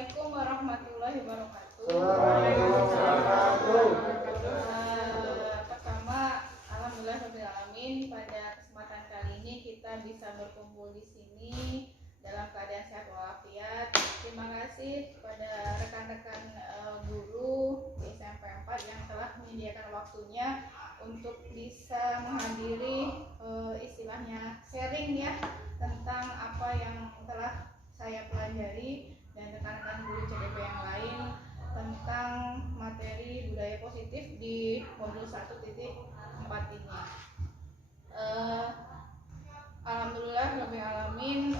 Assalamualaikum warahmatullahi wabarakatuh. Pertama, alhamdulillahirobbilalamin, pada kesempatan kali ini kita bisa berkumpul di sini dalam keadaan sehat walafiat. Terima kasih kepada rekan-rekan guru di SMP 4 yang telah menyediakan waktunya untuk bisa menghadiri istilahnya sharing ya tentang apa yang telah saya pelajari dan rekan-rekan guru CDP yang lain tentang materi budaya positif di modul 1.4 ini. Alhamdulillah rabbil alamin,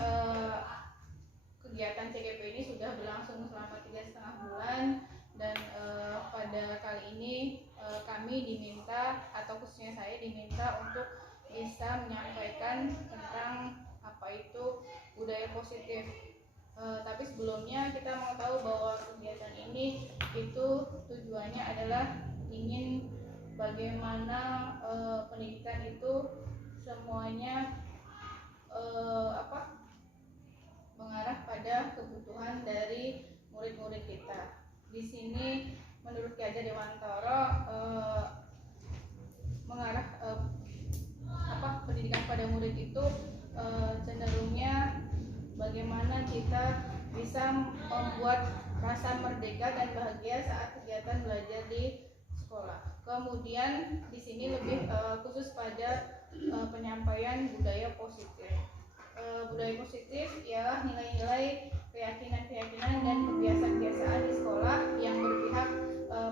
kegiatan CGP ini sudah berlangsung selama 3,5 bulan dan pada kali ini kami diminta, atau khususnya saya diminta untuk bisa menyampaikan tentang apa itu budaya positif. Tapi sebelumnya kita mau tahu bahwa kegiatan ini itu tujuannya adalah ingin bagaimana pendidikan itu semuanya mengarah pada kebutuhan dari murid-murid kita. Di sini menurut Ki Hajar Dewantara mengarah pendidikan pada murid itu cenderungnya bagaimana kita bisa membuat rasa merdeka dan bahagia saat kegiatan belajar di sekolah. Kemudian di sini lebih khusus pada penyampaian budaya positif. Budaya positif ialah nilai-nilai, keyakinan-keyakinan dan kebiasaan-kebiasaan di sekolah yang berpihak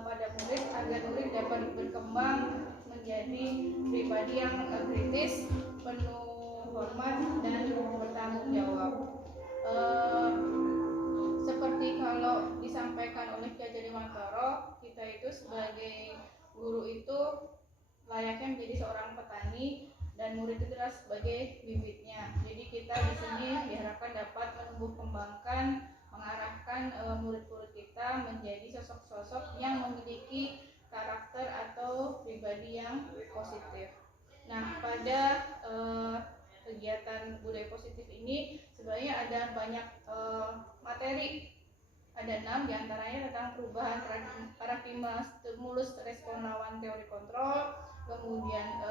pada murid agar murid dapat berkembang menjadi pribadi yang kritis, penuh hormat dan bertanggung jawab. Seperti kalau disampaikan oleh Ki Hajar Dewantara, kita itu sebagai guru itu layaknya menjadi seorang petani dan murid itu adalah sebagai bibitnya. Jadi kita di sini diharapkan dapat menumbuh kembangkan, mengarahkan murid-murid kita menjadi sosok-sosok yang memiliki karakter atau pribadi yang positif. Nah, pada kegiatan budaya positif ini sebenarnya ada banyak materi. Ada 6 diantaranya tentang perubahan paradigma stimulus respon lawan teori kontrol, kemudian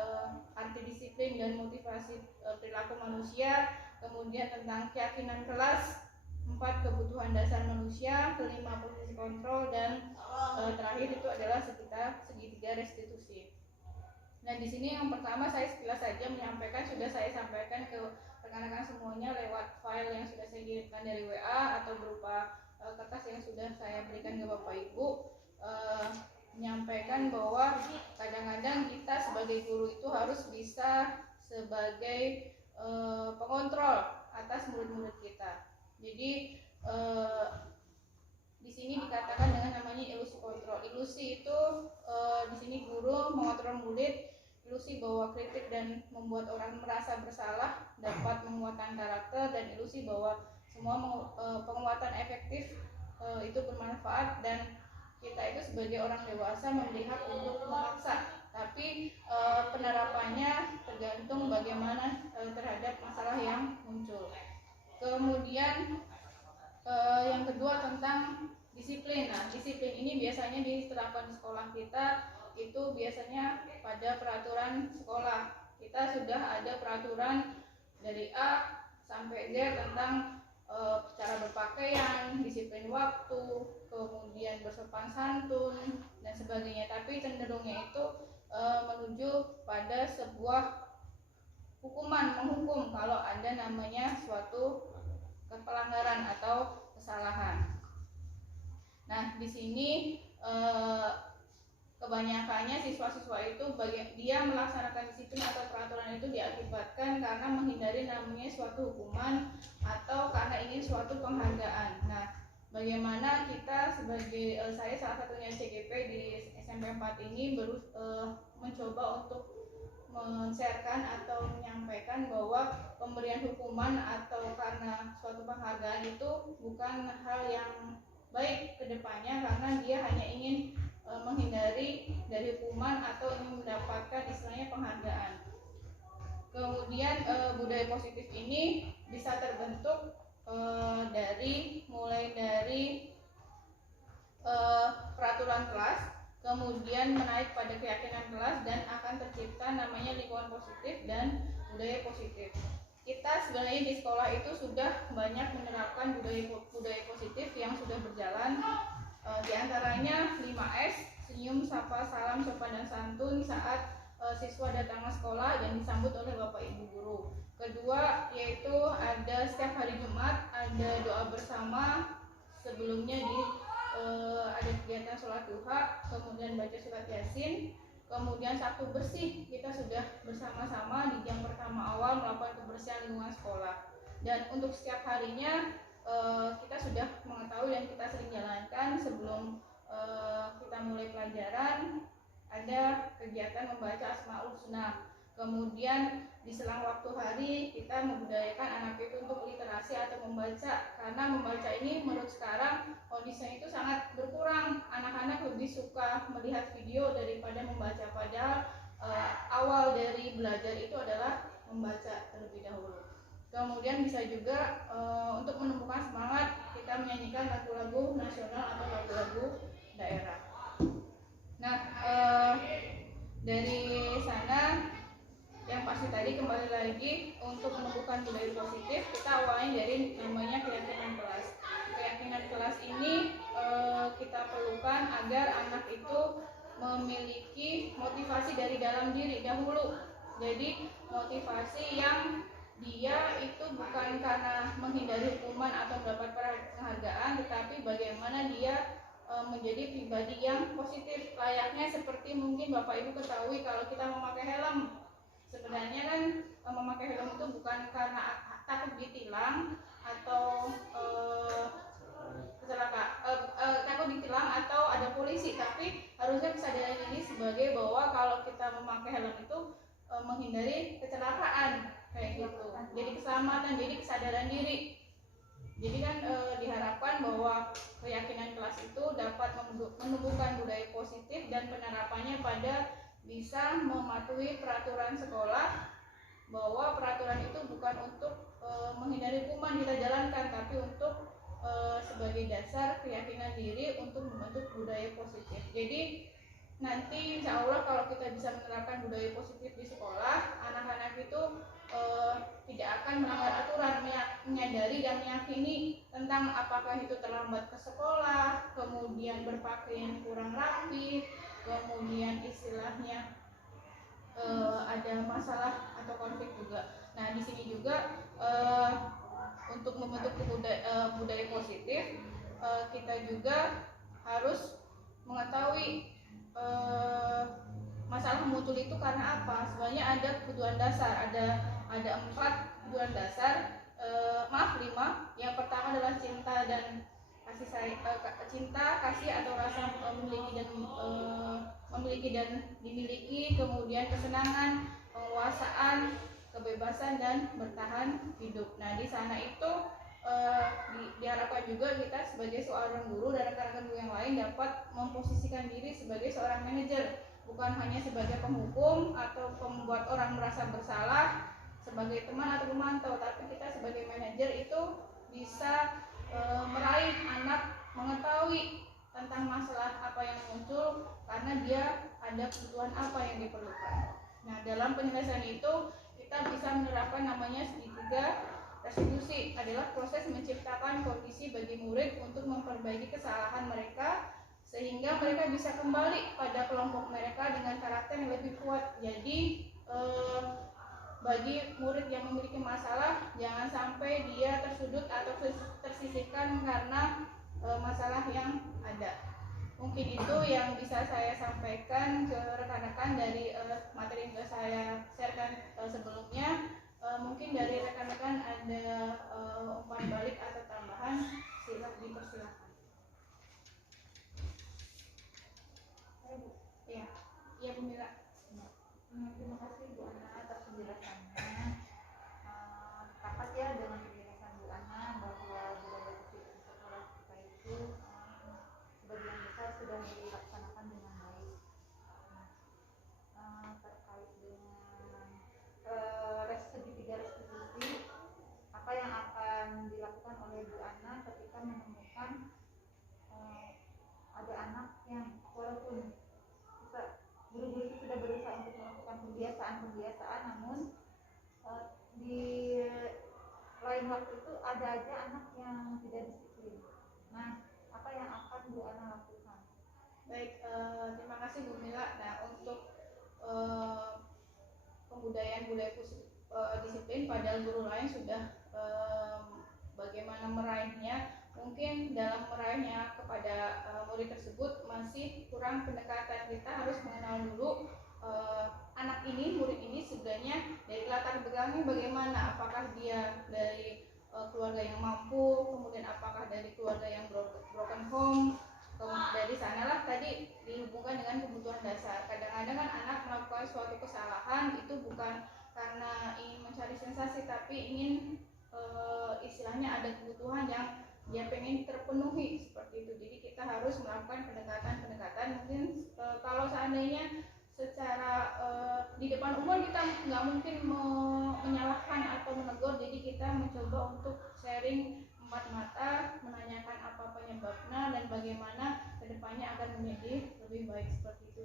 arti disiplin dan motivasi perilaku manusia, kemudian tentang keyakinan kelas, 4 kebutuhan dasar manusia, 5 posisi kontrol, dan terakhir itu adalah segitiga restitusi. Nah, di sini yang pertama saya sekilas saja menyampaikan, sudah saya sampaikan ke rekan-rekan semuanya lewat file yang sudah saya kirimkan dari WA atau berupa kertas yang sudah saya berikan ke Bapak Ibu, menyampaikan bahwa kadang-kadang kita sebagai guru itu harus bisa sebagai pengontrol atas murid-murid kita. Jadi di sini dikatakan dengan namanya ilusi kontrol. Ilusi itu di sini guru mengontrol murid, ilusi bahwa kritik dan membuat orang merasa bersalah dapat menguatkan karakter, dan ilusi bahwa semua penguatan efektif itu bermanfaat dan kita itu sebagai orang dewasa memilih hak untuk memaksa. Tapi penerapannya tergantung bagaimana terhadap masalah yang muncul. Kemudian yang kedua tentang disiplin. Nah, disiplin ini biasanya diterapkan di sekolah kita itu biasanya pada peraturan sekolah. Kita sudah ada peraturan dari A sampai Z tentang cara berpakaian, disiplin waktu, kemudian bersopan santun dan sebagainya. Tapi cenderungnya itu menuju pada sebuah hukuman, menghukum kalau ada namanya suatu pelanggaran atau kesalahan. Nah, di sini kebanyakannya siswa-siswa itu dia melaksanakan disiplin atau peraturan itu diakibatkan karena menghindari namanya suatu hukuman atau karena ingin suatu penghargaan. Nah, bagaimana kita sebagai saya salah satunya CGP di SMP 4 ini mencoba untuk men-sharekan atau menyampaikan bahwa pemberian hukuman atau karena suatu penghargaan itu bukan hal yang baik ke depannya, karena dia hanya ingin menghindari dari hukuman atau ingin mendapatkan istilahnya penghargaan. Kemudian budaya positif ini bisa terbentuk mulai dari peraturan kelas, kemudian menaik pada keyakinan kelas, dan akan tercipta namanya lingkungan positif dan budaya positif. Kita sebenarnya di sekolah itu sudah banyak menerapkan budaya positif yang sudah berjalan, di antaranya 5S, senyum, sapa, salam, sopan dan santun saat siswa datang ke sekolah dan disambut oleh Bapak Ibu guru. Kedua yaitu ada setiap hari Jumat ada doa bersama, sebelumnya ada kegiatan sholat duha, kemudian baca surat Yasin. Kemudian Sabtu bersih, kita sudah bersama-sama di jam pertama awal melakukan kebersihan lingkungan sekolah. Dan untuk setiap harinya kita sudah mengetahui dan kita sering jalankan sebelum kita mulai pelajaran, ada kegiatan membaca Asmaul Husna. Kemudian di selang waktu hari kita membudayakan anak itu untuk literasi atau membaca, karena membaca ini menurut sekarang kondisinya itu sangat berkurang. Anak-anak lebih suka melihat video daripada membaca, padahal awal dari belajar itu adalah membaca terlebih dahulu. Kemudian bisa juga untuk menumbuhkan semangat kita menyanyikan lagu-lagu nasional atau lagu-lagu daerah. Nah, dari sana yang pasti tadi kembali lagi untuk menumbuhkan budaya positif, kita awalnya dari namanya keyakinan kelas. Keyakinan kelas ini kita perlukan agar anak itu memiliki motivasi dari dalam diri dahulu. Jadi motivasi yang dia itu bukan karena menghindari hukuman atau mendapat penghargaan, tetapi bagaimana dia menjadi pribadi yang positif, layaknya seperti mungkin Bapak Ibu ketahui kalau kita memakai helm. Sebenarnya kan memakai helm itu bukan karena takut ditilang atau takut ditilang atau ada polisi, tapi harusnya kesadaran ini sebagai bahwa kalau kita memakai helm itu menghindari kecelakaan kayak gitu. Jadi keselamatan, jadi kesadaran diri. Jadi kan diharapkan bahwa keyakinan kelas itu dapat menumbuhkan budaya positif dan penerapannya pada bisa mematuhi peraturan sekolah, bahwa peraturan itu bukan untuk menghindari hukuman kita jalankan, tapi untuk sebagai dasar keyakinan diri untuk membentuk budaya positif. Jadi nanti insya Allah kalau kita bisa menerapkan budaya positif di sekolah, anak-anak itu tidak akan melanggar aturan, menyadari dan meyakini tentang apakah itu terlambat ke sekolah, kemudian berpakaian kurang rapi, kemudian istilahnya ada masalah atau konflik juga. Nah di sini juga untuk membentuk budaya positif, kita juga harus mengetahui masalah muncul itu karena apa. Sebenarnya ada kebutuhan dasar, ada 4 kebutuhan dasar, 5. Yang pertama adalah cinta dan kasih sayang, cinta, kasih atau rasa memiliki dan dimiliki, kemudian kesenangan, penguasaan, kebebasan dan bertahan hidup. Nah di sana itu diharapkan juga kita sebagai seorang guru dan rekan-rekan guru yang lain dapat memposisikan diri sebagai seorang manajer, bukan hanya sebagai penghukum atau pembuat orang merasa bersalah sebagai teman atau pemantau, tapi kita sebagai manajer itu bisa meraih anak mengetahui tentang masalah apa yang muncul karena dia ada kebutuhan apa yang diperlukan. Nah dalam penyelesaian itu kita bisa menerapkan namanya segitiga restitusi, adalah proses menciptakan kondisi bagi murid untuk memperbaiki kesalahan mereka sehingga mereka bisa kembali pada kelompok mereka dengan karakter yang lebih kuat. Jadi bagi murid yang memiliki masalah, jangan sampai dia tersudut atau tersisihkan karena masalah yang ada. Mungkin itu yang bisa saya sampaikan ke rekan-rekan dari materi yang sudah saya sharekan sebelumnya. Mungkin dari rekan-rekan ada umpan balik atau tambahan, dipersilakan. Ya Bu Mila. Terima kasih Bu Ana atas penjelasannya. Sepakat ya dengan penjelasan Bu Ana bahwa budaya positif di sekolah kita itu sebagian besar sudah dilaksanakan dengan baik. Terkait dengan segitiga restitusi, apa yang akan dilakukan lain waktu itu ada aja anak yang tidak disiplin. Nah, apa yang akan Bu Ana lakukan? Baik, terima kasih Bu Mila. Nah, untuk pembudayaan budaya disiplin, padahal guru lain sudah bagaimana meraihnya. Mungkin dalam meraihnya kepada murid tersebut masih kurang pendekatan. Kita harus mengenal dulu anak ini, murid ini sebenarnya dari latar belakangnya bagaimana. Apakah dia dari keluarga yang mampu, kemudian apakah dari keluarga yang broken home. Dari sanalah tadi dihubungkan dengan kebutuhan dasar. Kadang-kadang kan anak melakukan suatu kesalahan itu bukan karena ingin mencari sensasi, tapi ingin istilahnya ada kebutuhan yang dia pengen terpenuhi seperti itu. Jadi kita harus melakukan pendekatan. Mungkin kalau seandainya secara di depan umum kita nggak mungkin menyalahkan atau menegur. Jadi kita mencoba untuk sharing empat mata, menanyakan apa penyebabnya dan bagaimana kedepannya akan menjadi lebih baik seperti itu.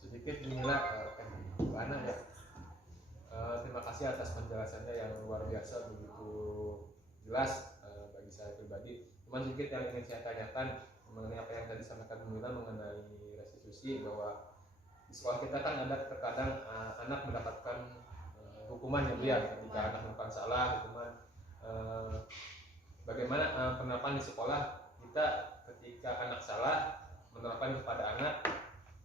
Sedikit inilah Bu Ana ya. Terima kasih atas penjelasannya yang luar biasa, begitu jelas bagi saya pribadi. Cuma sedikit yang ingin saya tanyakan mengenai apa yang tadi disampaikan Bu Mila mengenai restitusi, bahwa di sekolah kita kan ada terkadang anak mendapatkan hukuman yang berat ketika anak melakukan salah, hukuman. Bagaimana penerapan di sekolah kita ketika anak salah menerapkan kepada anak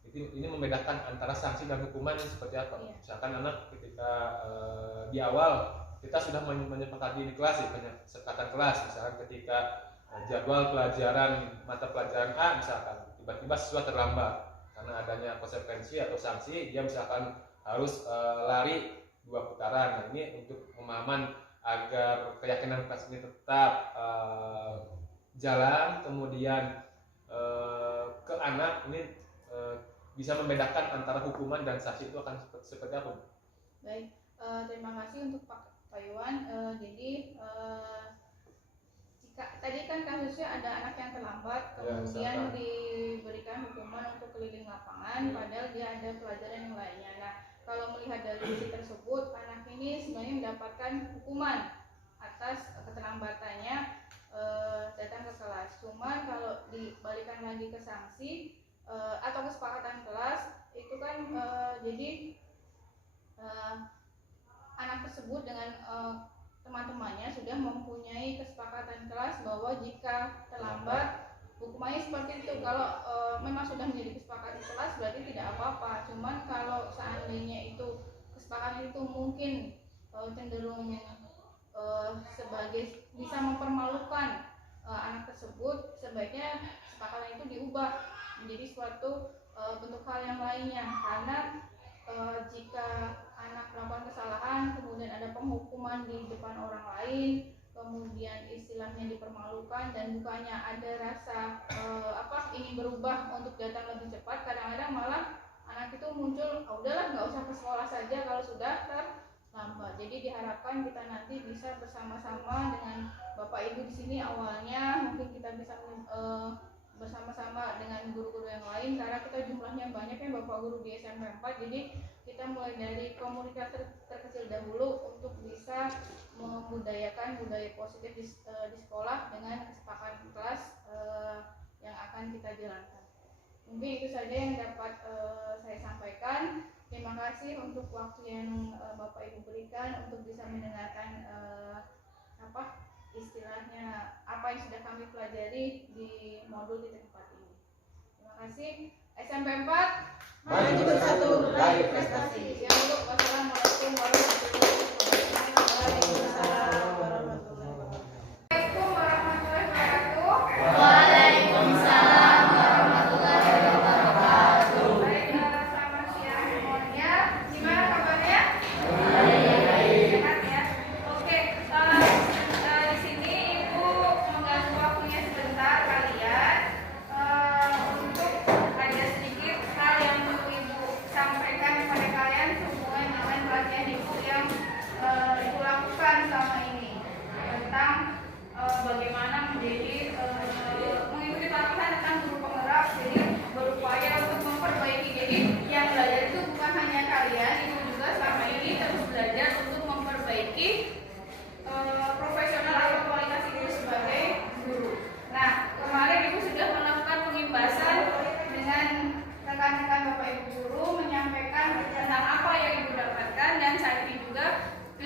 ini membedakan antara sanksi dan hukuman ini seperti apa? Misalkan anak ketika di awal kita sudah menyepakati di kelas, kesepakatan kelas, misalkan ketika jadwal pelajaran mata pelajaran A misalkan tiba-tiba siswa terlambat karena adanya konsekuensi atau sanksi, dia misalkan harus lari 2 putaran. Nah, ini untuk pemahaman agar keyakinan kelas ini tetap jalan, kemudian ke anak ini bisa membedakan antara hukuman dan sanksi itu akan seperti apa? Baik, terima kasih untuk Pak Iwan. Jadi jika tadi kan kasusnya ada anak yang terlambat, kemudian diberikan hukuman untuk keliling lapangan, padahal dia ada pelajaran yang lainnya. Nah, kalau melihat dari sisi tersebut, anak ini sebenarnya mendapatkan hukuman atas keterlambatannya datang ke kelas. Cuman kalau dibalikan lagi ke sanksi atau kesepakatan kelas, itu kan jadi anak tersebut dengan teman-temannya sudah mempunyai kesepakatan kelas bahwa jika terlambat hukumannya seperti itu. Kalau memang sudah menjadi kesepakatan kelas berarti tidak apa-apa. Cuman kalau seandainya itu kesepakatan itu mungkin cenderung sebagai bisa mempermalukan anak tersebut, sebaiknya kesepakatan itu diubah menjadi suatu bentuk hal yang lainnya. Karena jika anak melakukan kesalahan kemudian ada penghukuman di depan orang lain, kemudian istilahnya dipermalukan dan bukannya ada rasa ingin berubah untuk datang lebih cepat, kadang-kadang malah anak itu muncul, udahlah nggak usah ke sekolah saja kalau sudah terlambat. Jadi diharapkan kita nanti bisa bersama-sama dengan Bapak Ibu di sini awalnya, mungkin kita bisa bersama-sama dengan guru-guru yang lain karena kita jumlahnya banyak ya Bapak Guru di SMP 4. Jadi kita mulai dari komunitas terkecil dahulu untuk bisa membudayakan budaya positif di sekolah dengan kesepakatan kelas yang akan kita jalankan. Mungkin itu saja yang dapat saya sampaikan. Terima kasih untuk waktu yang Bapak Ibu berikan untuk bisa mendengarkan istilahnya apa yang sudah kami pelajari di modul titik 4 ini. Terima kasih. SMP 4 maju bersatu, raih prestasi. Wassalamualaikum warahmatullahi wabarakatuh. Waalaikumsalam warahmatullahi wabarakatuh. Waalaikumsalam warahmatullahi wabarakatuh. Baik, selamat siang semuanya. Gimana kabarnya? Sehat ya. Oke, di sini Ibu mengganggu waktunya sebentar kalian untuk ada sedikit hal yang perlu Ibu sampaikan kepada kalian sehubungan dengan pelatihan Ibu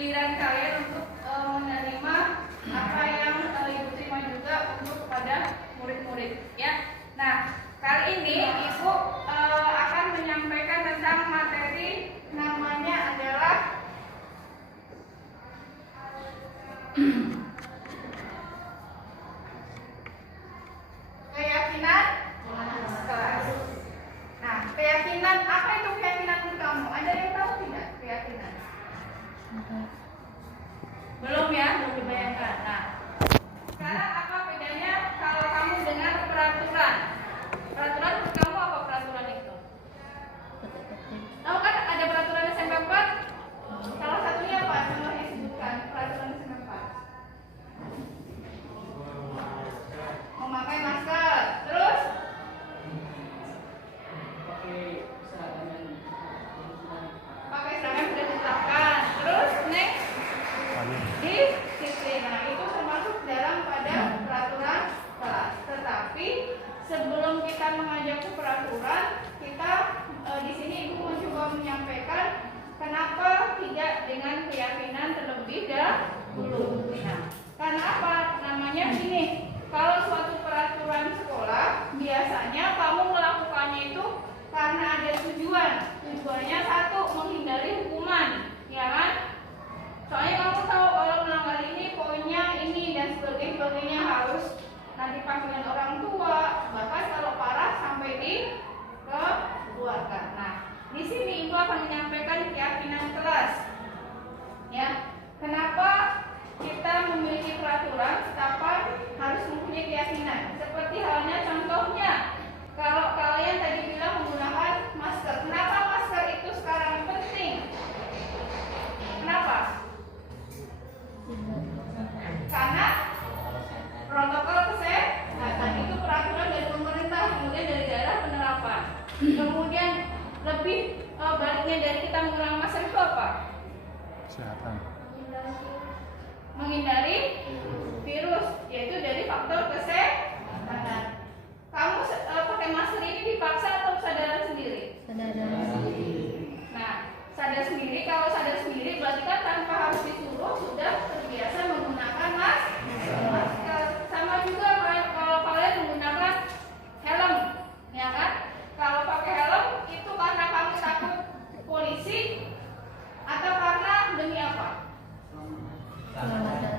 giliran kalian untuk menerima apa yang ibu terima juga untuk kepada murid-murid ya. Nah, kali ini ibu akan menyampaikan tentang materi namanya adalah keyakinan kelas. Nah, keyakinan, apa itu keyakinan menurut kamu? Ada yang tahu tidak keyakinan? Belum ya, belum dibayangkan. Nah, sekarang apa bedanya kalau kamu dengar peraturan? Peraturan menurut kamu apa peraturan itu? Tahu kan ada peraturan SMP 4? Salah satunya apa? Contohnya sebutkan peraturan SMP 4. Memakai masker. Terus? Pakai seragam sudah ditetapkan. Terus next disiplin. Nah, itu termasuk dalam pada peraturan kelas. Tetapi sebelum kita mengajak ke peraturan, kita di sini ibu mencoba menyampaikan kenapa tidak dengan keyakinan terlebih dahulu. Nah, karena apa? Namanya gini. Kalau suatu peraturan sekolah, biasanya kamu melakukannya itu karena ada tujuan. Tujuannya satu, menghindari hukuman, ya kan? Soalnya kamu tahu kalau melanggar ini poinnya ini dan sebagainya harus nanti panggilan orang tua, bahkan kalau parah sampai dikeluarkan. Nah, di sini ibu akan menyampaikan keyakinan kelas. Ya, kenapa kita memiliki peraturan, kenapa harus mempunyai keyakinan? Seperti halnya contohnya, kalau kalian tadi bilang menggunakan masker, kenapa masker itu sekarang penting? Kenapa? Karena protokol kesehatan itu peraturan dari pemerintah, kemudian dari daerah penerapan. Kemudian lebih baliknya dari kita menggunakan masker itu apa? Kesehatan. Menghindari virus, yaitu dari faktor kesehatan. Kamu pakai masker ini dipaksa atau sadar sendiri? Nah, sadar sendiri. Kalau sadar sendiri berarti kan tanpa harus disuruh sudah terbiasa menggunakan masker. Sama juga kalau kalian menggunakan helm, ya kan? Kalau pakai helm itu karena kamu takut polisi atau karena demi apa?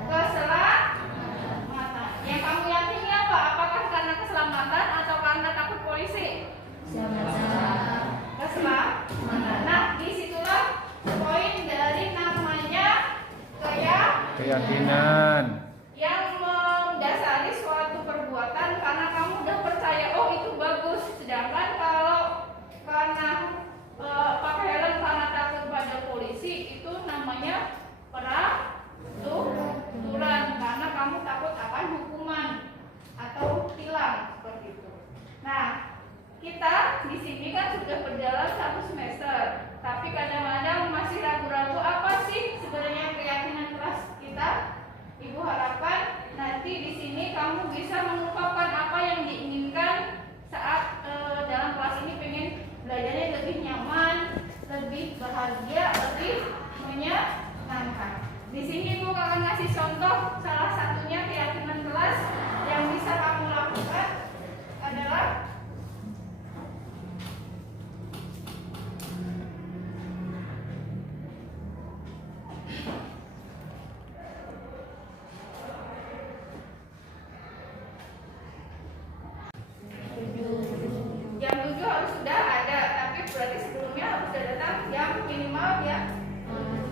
Keselamatan. Yang kamu yakini apa? Apakah karena keselamatan atau karena takut polisi? Keselamatan. Nah, disitulah poin dari namanya Keyakinan. yang mendasari suatu perbuatan karena kamu udah percaya oh itu bagus. Sedangkan kalau karena pakai helm karena takut pada polisi itu namanya peraturan karena kamu takut akan hukuman atau tilang seperti itu. Nah, kita di sini kan sudah berjalan 1 semester, tapi kadang-kadang masih ragu-ragu apa sih sebenarnya keyakinan kelas kita. Ibu harapkan nanti di sini kamu bisa mengungkapkan apa yang diinginkan saat dalam kelas ini pengen belajarnya lebih nyaman, lebih bahagia, lebih menyenangkan. Di sini ibu akan ngasih contoh salah satunya keyakinan kelas yang bisa kamu lakukan adalah jam 7 harus sudah ada, tapi berarti sebelumnya harus sudah datang jam minimal ya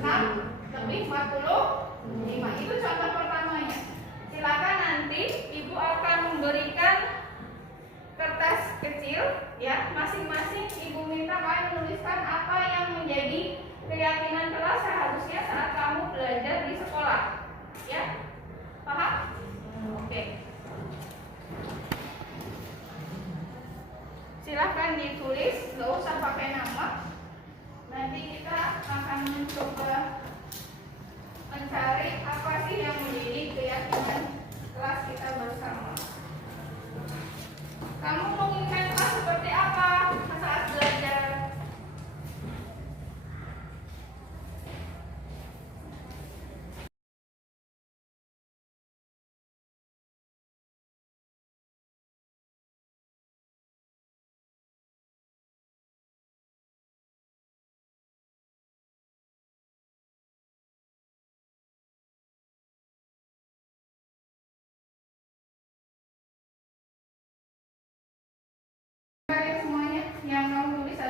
6:45. Itu contoh pertamanya. Silakan nanti ibu akan memberikan kertas kecil ya, masing-masing ibu minta kalian menuliskan apa yang menjadi keyakinan kelas seharusnya saat kamu belajar di sekolah. Ya, paham? Oke. Silahkan ditulis, nggak usah pakai nama. Nanti kita akan mencoba mencari apa sih yang menjadi keyakinan kelas kita bersama. Kamu menginginkan kelas seperti apa saat belajar?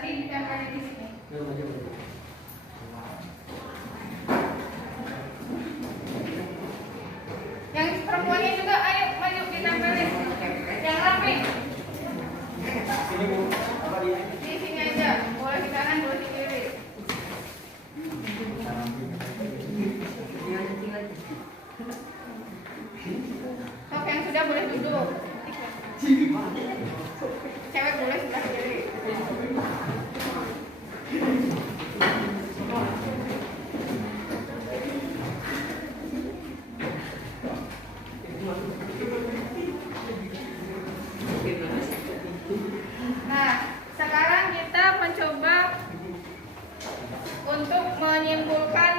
tadi ditempel di sini. Yang perempuannya juga ayo maju ditempelin. Yang rapi. Di sini aja. Boleh di kanan, boleh di kiri. Sok yang sudah boleh duduk. Cewek boleh sebelah kiri. Nah, sekarang kita mencoba untuk menyimpulkan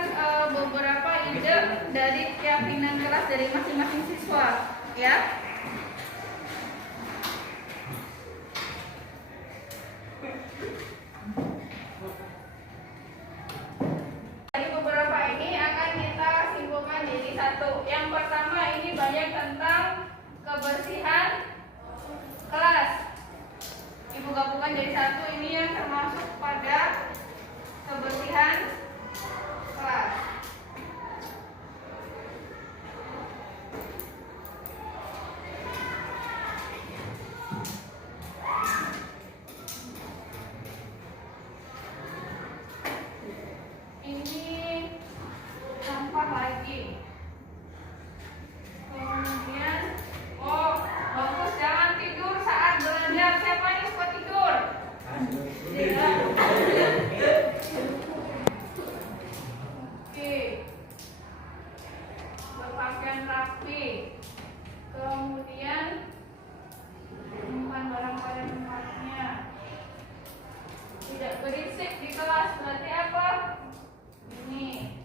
beberapa ide dari keyakinan kelas dari masing-masing siswa, ya. Dari beberapa ini akan kita simpulkan jadi satu. Yang pertama ini banyak tentang kebersihan kelas. Ibu gabungkan jadi satu, ini yang termasuk pada kebersihan kelas. Ini sampah lagi. Kemudian, oh bagus, jangan tidur saat belajar. Siapa yang suka tidur? Tidak. Oke. Berpakaian rapi. Kemudian menyimpan barang pada tempatnya. Tidak berisik di kelas. Berarti apa? Ini.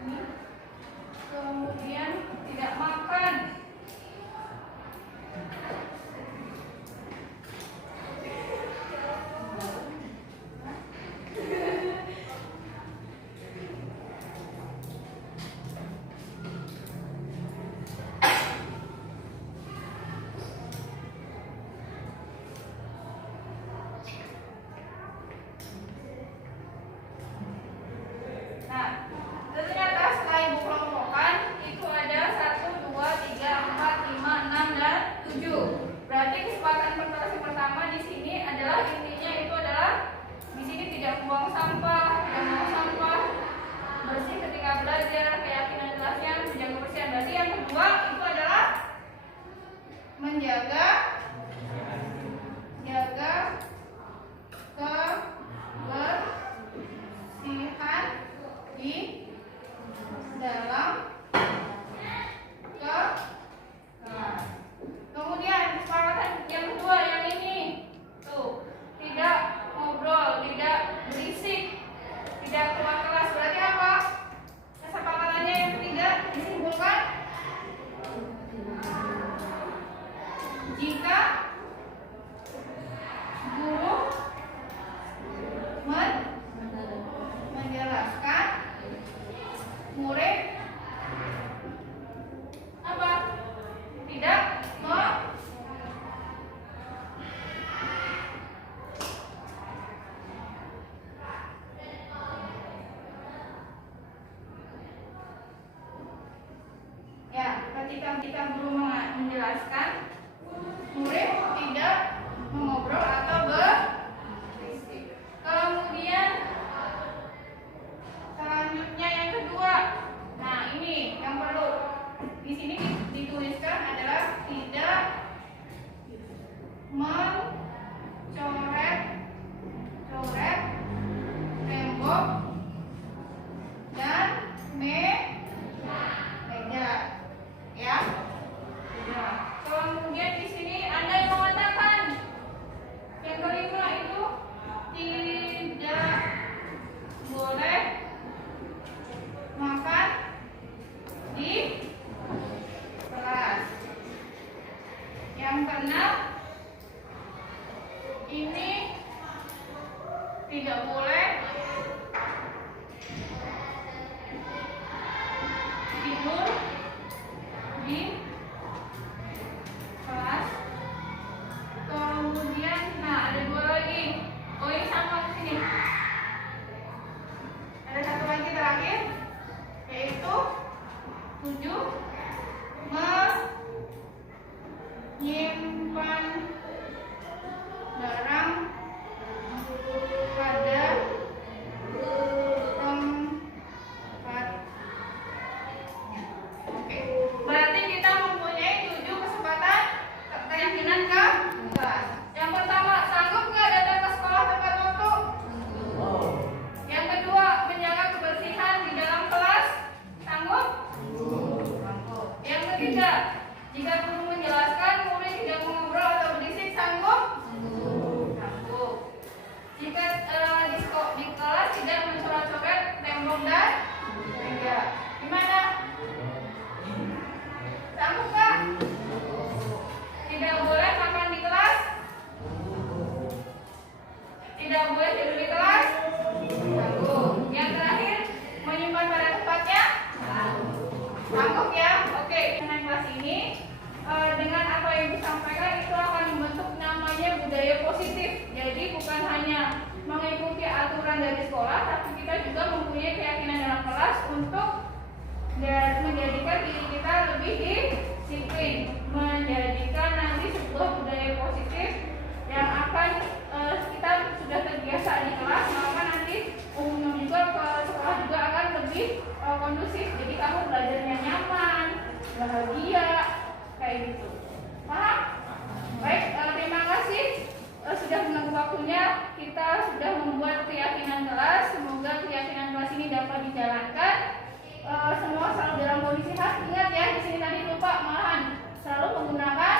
Ini. Kemudian tidak makan. Nah, ternyata setelah ibu kelompokkan itu ada 1, 2, 3, 4, 5, 6, dan 7. Berarti kesepakatan pertama pertama di sini adalah intinya itu adalah di sini tidak membuang sampah, tidak membuang sampah, bersih ketika belajar, keyakinan kelasnya menjaga kebersihan. Berarti yang kedua itu adalah menjaga kebersihan di dalam kelas. Kemudian kesepakatan yang kedua yang ini tuh, tidak ngobrol, tidak berisik, tidak keluar kelas. Berarti apa? Kesepakatannya yang ketiga disimpulkan jika guru menjelaskan, murid apa? Tidak ya, ketika guru menjelaskan, murid tidak mengobrol atau berisik. Kemudian selanjutnya yang kedua, nah ini yang perlu di sini dituliskan adalah tidak mencoret tembok dan meja, ya. Kemudian di sini ada yang mengatakan untuk menjadikan diri kita lebih disiplin, menjadikan nanti sebuah budaya positif yang akan kita sudah terbiasa di kelas, maka nanti umumnya juga ke sekolah juga akan lebih kondusif. Jadi kamu belajarnya nyaman, bahagia, kayak gitu. Paham? Baik, terima kasih sudah menunggu waktunya. Kita sudah membuat keyakinan kelas. Semoga keyakinan kelas ini dapat dijalankan. Semua selalu dalam kondisi sehat. Ingat ya, di sini tadi lupa malahan selalu menggunakan